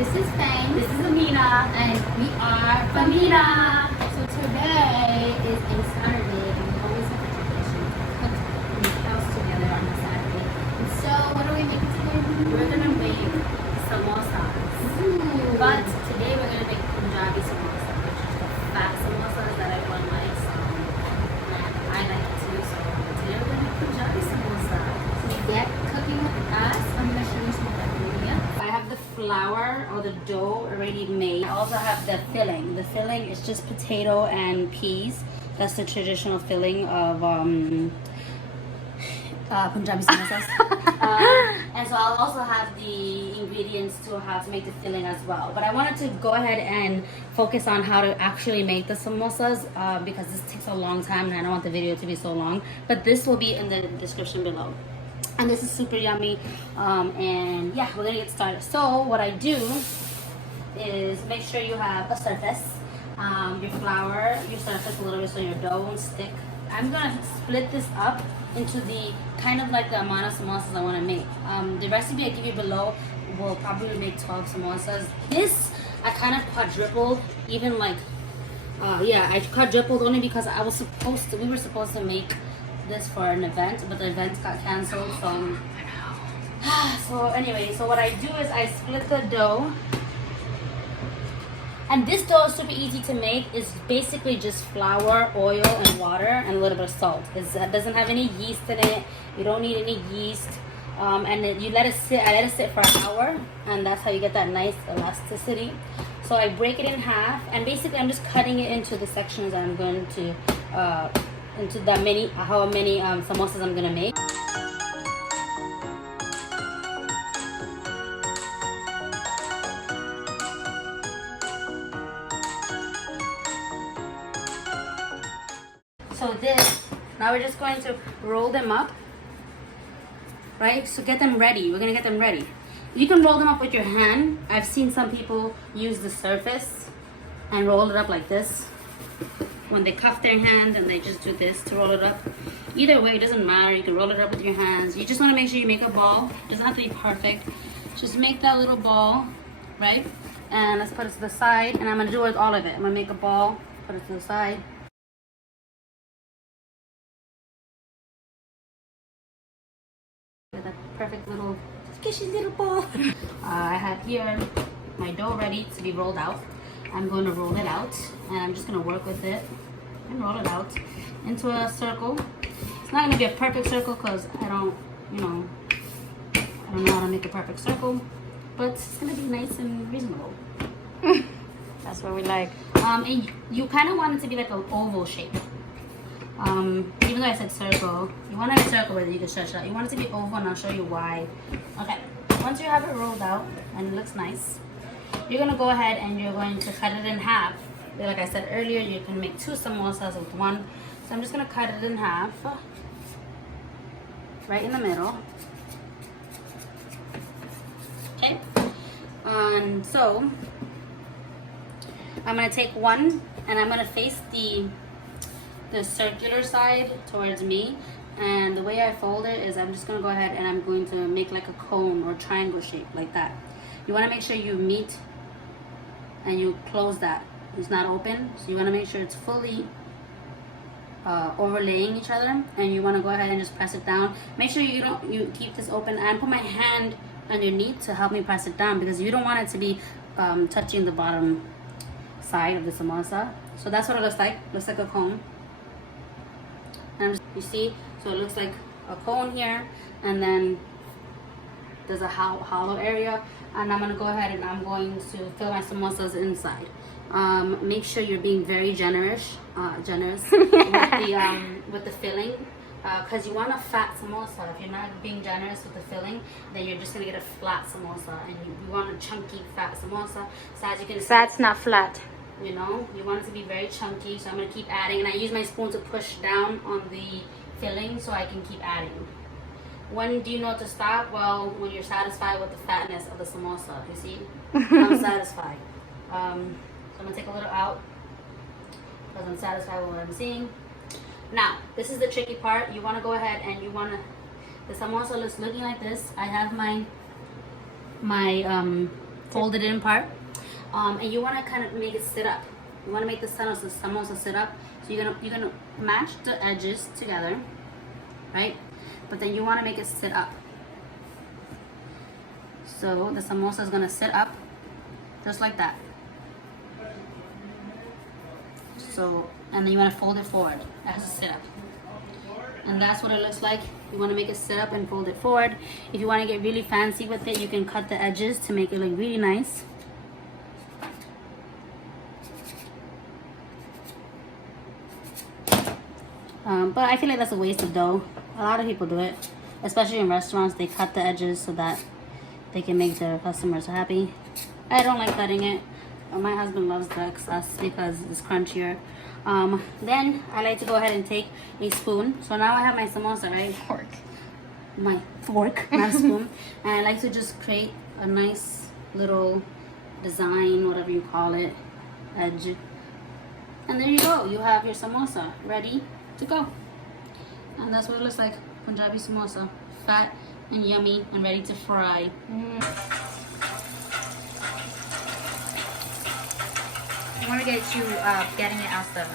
This is Fang. This is Amina. And we are Amina. So today is a Saturday and we always have a tradition to cook in the house together on a Saturday. And so what are we making today? We're gonna make samosas. Ooh. But today we're gonna make Punjabi samosa, which is the fat samosas that everyone likes. And I like it too. So today we're gonna make Punjabi samosa. So get cooking with us. I'm gonna show you some of that ingredient. I have the flour or the dough already made. I also have the filling. The filling is just potato and peas. That's the traditional filling of Punjabi samosas. And so I'll also have the ingredients to how to make the filling as well. But I wanted to go ahead and focus on how to actually make the samosas because this takes a long time and I don't want the video to be so long. But this will be in the description below. And this is super yummy. And yeah, we're gonna get started. So what I do is make sure you have a surface, your flour, your surface a little bit so your dough won't stick. I'm gonna split this up into the kind of like the amount of samosas I want to make. The recipe I give you below will probably make 12 samosas. This I kind of quadrupled, even like I quadrupled only because we were supposed to make this for an event, but the event got canceled. So anyway, so what I do is I split the dough. And this dough is super easy to make. It's basically just flour, oil, and water, and a little bit of salt. It doesn't have any yeast in it. You don't need any yeast. And then you let it sit. I let it sit for an hour, and that's how you get that nice elasticity. So I break it in half, and basically I'm just cutting it into the sections that I'm going to, into how many samosas I'm gonna make. So now we're just going to roll them up, right? So get them ready. We're gonna get them ready. You can roll them up with your hand. I've seen some people use the surface and roll it up like this. When they cuff their hand and they just do this to roll it up. Either way, it doesn't matter. You can roll it up with your hands. You just wanna make sure you make a ball. It doesn't have to be perfect. Just make that little ball, right? And let's put it to the side. And I'm gonna do it with all of it. I'm gonna make a ball, put it to the side. That perfect little squishy little ball. I have here my dough ready to be rolled out. I'm going to roll it out and I'm just going to work with it and roll it out into a circle. It's not going to be a perfect circle because I don't know how to make a perfect circle, but it's going to be nice and reasonable. That's what we like. And you kind of want it to be like an oval shape. Even though I said circle, you want to have a circle where you can stretch it out. You want it to be oval, and I'll show you why. Okay, once you have it rolled out and it looks nice, you're going to go ahead and you're going to cut it in half. Like I said earlier, you can make 2 samosas with 1. So I'm just going to cut it in half, right in the middle. Okay, and so I'm going to take one and I'm going to face the circular side towards me, and the way I fold it is I'm just going to go ahead and I'm going to make like a cone or triangle shape like that. You want to make sure you meet and you close that. It's not open, so you want to make sure it's fully overlaying each other, and you want to go ahead and just press it down. Make sure you keep this open and put my hand underneath to help me press it down because you don't want it to be touching the bottom side of the samosa. So that's what it looks like. Looks like a cone. And you see, so it looks like a cone here, and then there's a hollow area, and I'm going to go ahead and I'm going to fill my samosas inside. Make sure you're being very generous with the filling, because you want a fat samosa. If you're not being generous with the filling, then you're just going to get a flat samosa, and you want a chunky fat samosa. So as you can see, Fat's not flat. you know, you want it to be very chunky. So I'm going to keep adding, and I use my spoon to push down on the filling so I can keep adding. When do you know to stop? Well, when you're satisfied with the fatness of the samosa. You see, I'm satisfied. So I'm going to take a little out because I'm satisfied with what I'm seeing. Now, this is the tricky part. You want to go ahead and you want to, the samosa looks looking like this. I have my folded in part. And you want to kind of make it sit up. You want to make the samosa sit up. So you're gonna match the edges together, right? But then you want to make it sit up. So the samosa is gonna sit up, just like that. So, and then you want to fold it forward as a sit up. And that's what it looks like. You want to make it sit up and fold it forward. If you want to get really fancy with it, you can cut the edges to make it look really nice. But I feel like that's a waste of dough. A lot of people do it, especially in restaurants. They cut the edges so that they can make their customers happy. I don't like cutting it. My husband loves the excess because it's crunchier. Then I like to go ahead and take a spoon. So now I have my samosa, right? My fork, not a spoon. And I like to just create a nice little design, whatever you call it, edge. And there you go. You have your samosa ready to go. And that's what it looks like. Punjabi samosa. Fat and yummy and ready to fry. I want to get you getting it out the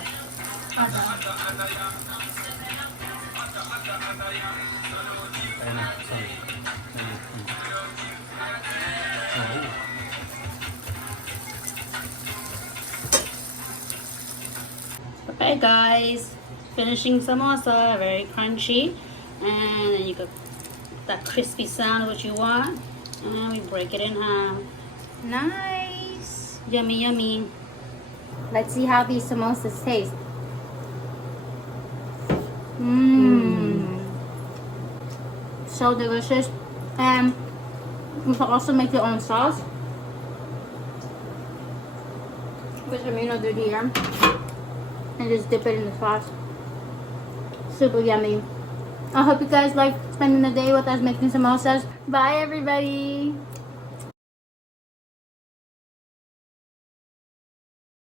Okay guys, finishing samosa, very crunchy, and then you got that crispy sound what you want, and we break it in half. nice. Yummy, yummy. Let's see how these samosas taste. So delicious. And you can also make your own sauce, which Amina did here. And just dip it in the sauce. Super yummy. I hope you guys like spending the day with us making samosas. Bye everybody.